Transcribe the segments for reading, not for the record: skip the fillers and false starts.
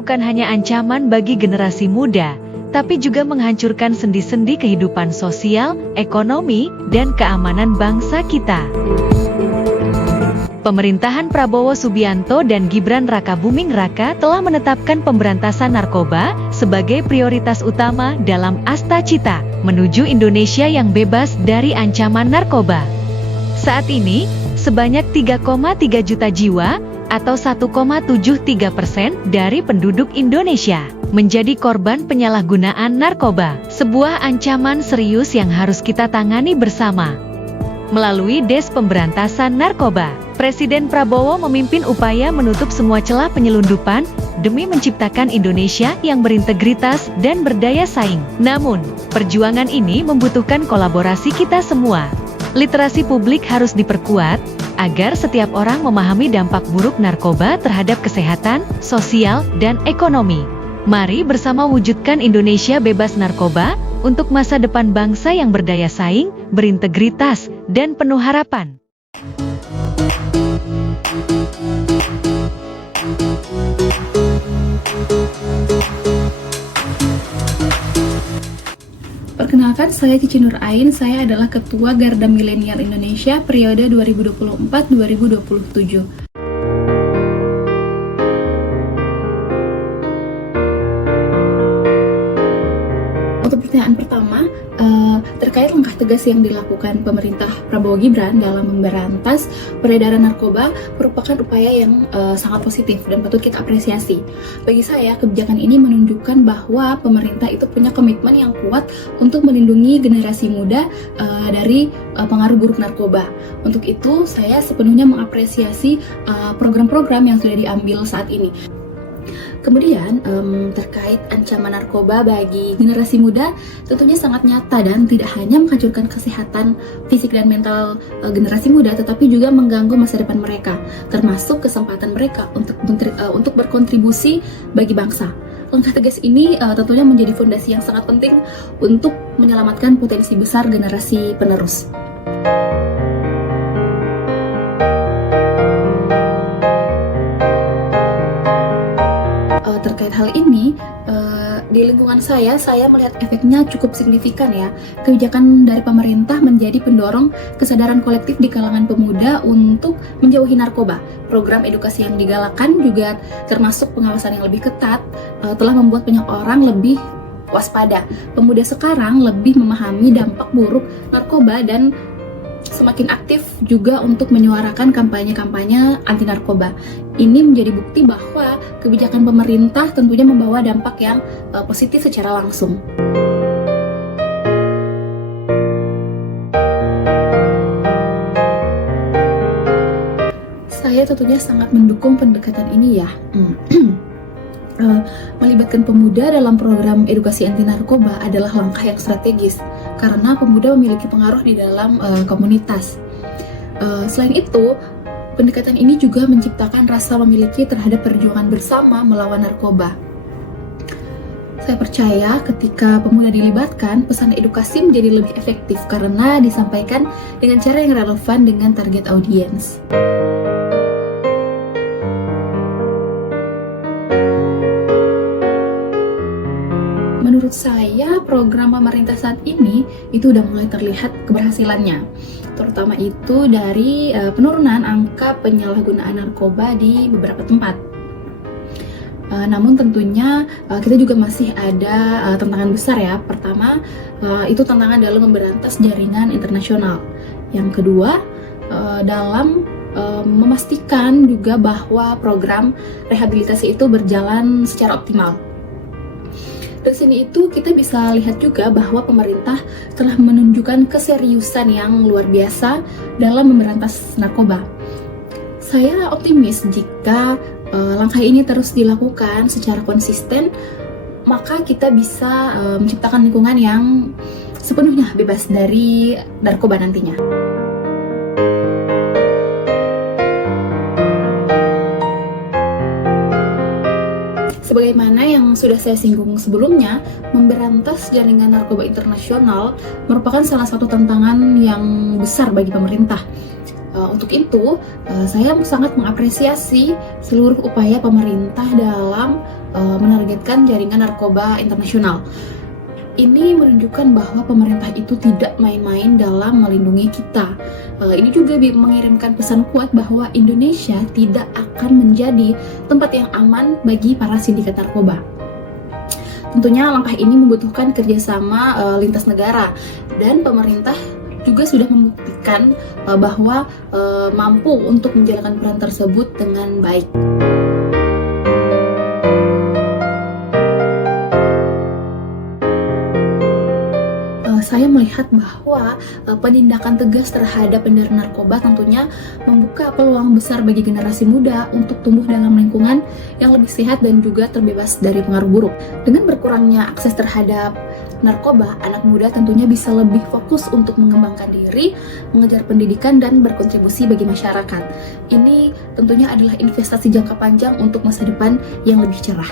bukan hanya ancaman bagi generasi muda, tapi juga menghancurkan sendi-sendi kehidupan sosial, ekonomi, dan keamanan bangsa kita. Pemerintahan Prabowo Subianto dan Gibran Rakabuming Raka telah menetapkan pemberantasan narkoba sebagai prioritas utama dalam Asta Cita menuju Indonesia yang bebas dari ancaman narkoba. Saat ini, sebanyak 3,3 juta jiwa atau 1,73% dari penduduk Indonesia menjadi korban penyalahgunaan narkoba, sebuah ancaman serius yang harus kita tangani bersama. Melalui Des Pemberantasan Narkoba, Presiden Prabowo memimpin upaya menutup semua celah penyelundupan demi menciptakan Indonesia yang berintegritas dan berdaya saing. Namun, perjuangan ini membutuhkan kolaborasi kita semua. Literasi publik harus diperkuat agar setiap orang memahami dampak buruk narkoba terhadap kesehatan, sosial, dan ekonomi. Mari bersama wujudkan Indonesia bebas narkoba untuk masa depan bangsa yang berdaya saing, berintegritas, dan penuh harapan. Perkenalkan, saya Cici Nur Ain, saya adalah Ketua Garda Milenial Indonesia periode 2024-2027. Untuk pertanyaan pertama, terkait langkah tegas yang dilakukan pemerintah Prabowo Gibran dalam memberantas peredaran narkoba merupakan upaya yang sangat positif dan patut kita apresiasi. Bagi saya, kebijakan ini menunjukkan bahwa pemerintah itu punya komitmen yang kuat untuk melindungi generasi muda dari pengaruh buruk narkoba. Untuk itu, saya sepenuhnya mengapresiasi program-program yang sudah diambil saat ini. Kemudian terkait ancaman narkoba bagi generasi muda tentunya sangat nyata dan tidak hanya menghancurkan kesehatan fisik dan mental generasi muda, tetapi juga mengganggu masa depan mereka, termasuk kesempatan mereka untuk berkontribusi bagi bangsa. Langkah tegas ini tentunya menjadi fondasi yang sangat penting untuk menyelamatkan potensi besar generasi penerus. Terkait hal ini, di lingkungan saya melihat efeknya cukup signifikan ya. Kebijakan dari pemerintah menjadi pendorong kesadaran kolektif di kalangan pemuda untuk menjauhi narkoba. Program edukasi yang digalakkan juga termasuk pengawasan yang lebih ketat telah membuat banyak orang lebih waspada. Pemuda sekarang lebih memahami dampak buruk narkoba dan semakin aktif juga untuk menyuarakan kampanye-kampanye anti narkoba. Ini menjadi bukti bahwa kebijakan pemerintah tentunya membawa dampak yang positif secara langsung. Saya tentunya sangat mendukung pendekatan ini ya. Melibatkan pemuda dalam program edukasi anti narkoba adalah langkah yang strategis karena pemuda memiliki pengaruh di dalam komunitas. Selain itu, pendekatan ini juga menciptakan rasa memiliki terhadap perjuangan bersama melawan narkoba. Saya percaya ketika pemuda dilibatkan, pesan edukasi menjadi lebih efektif karena disampaikan dengan cara yang relevan dengan target audiens. Menurut saya, program pemerintah saat ini itu udah mulai terlihat keberhasilannya, terutama itu dari penurunan angka penyalahgunaan narkoba di beberapa tempat. Namun tentunya kita juga masih ada tantangan besar ya. Pertama, itu tantangan dalam memberantas jaringan internasional. Yang kedua, dalam memastikan juga bahwa program rehabilitasi itu berjalan secara optimal. Dari sini itu kita bisa lihat juga bahwa pemerintah telah menunjukkan keseriusan yang luar biasa dalam memberantas narkoba. Saya optimis jika langkah ini terus dilakukan secara konsisten, maka kita bisa menciptakan lingkungan yang sepenuhnya bebas dari narkoba nantinya. Sebagaimana yang sudah saya singgung sebelumnya, memberantas jaringan narkoba internasional merupakan salah satu tantangan yang besar bagi pemerintah. Untuk itu, saya sangat mengapresiasi seluruh upaya pemerintah dalam menargetkan jaringan narkoba internasional. Ini menunjukkan bahwa pemerintah itu tidak main-main dalam melindungi kita. Ini juga mengirimkan pesan kuat bahwa Indonesia tidak akan menjadi tempat yang aman bagi para sindikat narkoba. Tentunya langkah ini membutuhkan kerjasama lintas negara, dan pemerintah juga sudah membuktikan bahwa mampu untuk menjalankan peran tersebut dengan baik. Saya melihat bahwa penindakan tegas terhadap peredaran narkoba tentunya membuka peluang besar bagi generasi muda untuk tumbuh dalam lingkungan yang lebih sehat dan juga terbebas dari pengaruh buruk. Dengan berkurangnya akses terhadap narkoba, anak muda tentunya bisa lebih fokus untuk mengembangkan diri, mengejar pendidikan, dan berkontribusi bagi masyarakat. Ini tentunya adalah investasi jangka panjang untuk masa depan yang lebih cerah.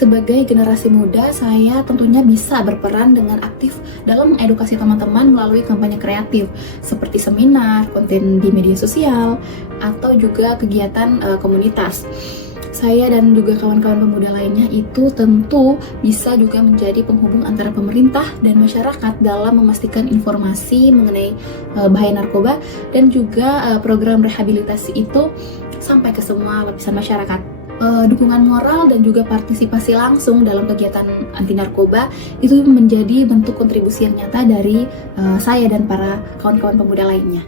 Sebagai generasi muda, saya tentunya bisa berperan dengan aktif dalam mengedukasi teman-teman melalui kampanye kreatif seperti seminar, konten di media sosial, atau juga kegiatan komunitas. Saya dan juga kawan-kawan pemuda lainnya itu tentu bisa juga menjadi penghubung antara pemerintah dan masyarakat dalam memastikan informasi mengenai bahaya narkoba dan juga program rehabilitasi itu sampai ke semua lapisan masyarakat. Dukungan moral dan juga partisipasi langsung dalam kegiatan anti narkoba itu menjadi bentuk kontribusi yang nyata dari saya dan para kawan-kawan pemuda lainnya.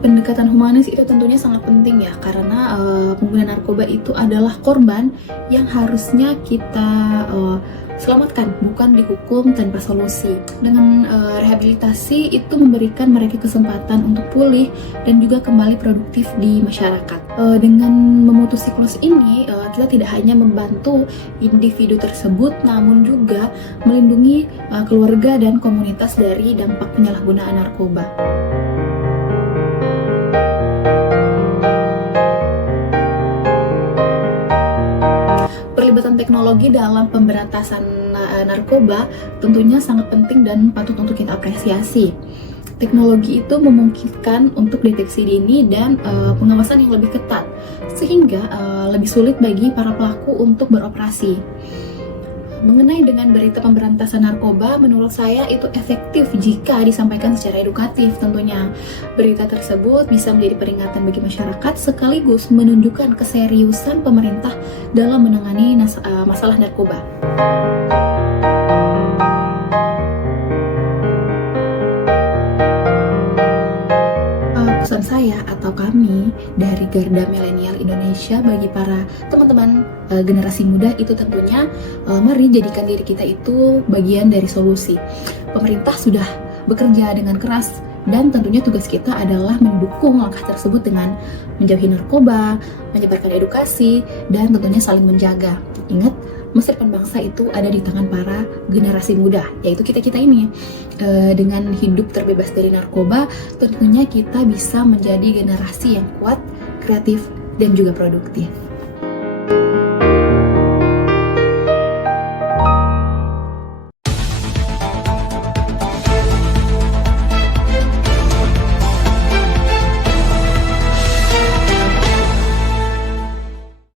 Pendekatan humanis itu tentunya sangat penting ya, karena pengguna narkoba itu adalah korban yang harusnya kita selamatkan, bukan dihukum tanpa solusi. Dengan rehabilitasi itu memberikan mereka kesempatan untuk pulih dan juga kembali produktif di masyarakat. Dengan memutus siklus ini, kita tidak hanya membantu individu tersebut, namun juga melindungi keluarga dan komunitas dari dampak penyalahgunaan narkoba. Perlibatan teknologi dalam pemberantasan narkoba tentunya sangat penting dan patut untuk kita apresiasi. Teknologi itu memungkinkan untuk deteksi dini dan pengawasan yang lebih ketat, sehingga lebih sulit bagi para pelaku untuk beroperasi. Mengenai dengan berita pemberantasan narkoba, menurut saya itu efektif jika disampaikan secara edukatif tentunya. Berita tersebut bisa menjadi peringatan bagi masyarakat sekaligus menunjukkan keseriusan pemerintah dalam menangani masalah narkoba. Pesan saya atau kami dari Garda Milenial Indonesia bagi para teman-teman generasi muda itu tentunya mari jadikan diri kita itu bagian dari solusi. Pemerintah sudah bekerja dengan keras dan tentunya tugas kita adalah mendukung langkah tersebut dengan menjauhi narkoba, menyebarkan edukasi, dan tentunya saling menjaga. Ingat, masa depan bangsa itu ada di tangan para generasi muda, yaitu kita-kita ini. Dengan hidup terbebas dari narkoba, tentunya kita bisa menjadi generasi yang kuat, kreatif, dan juga produktif.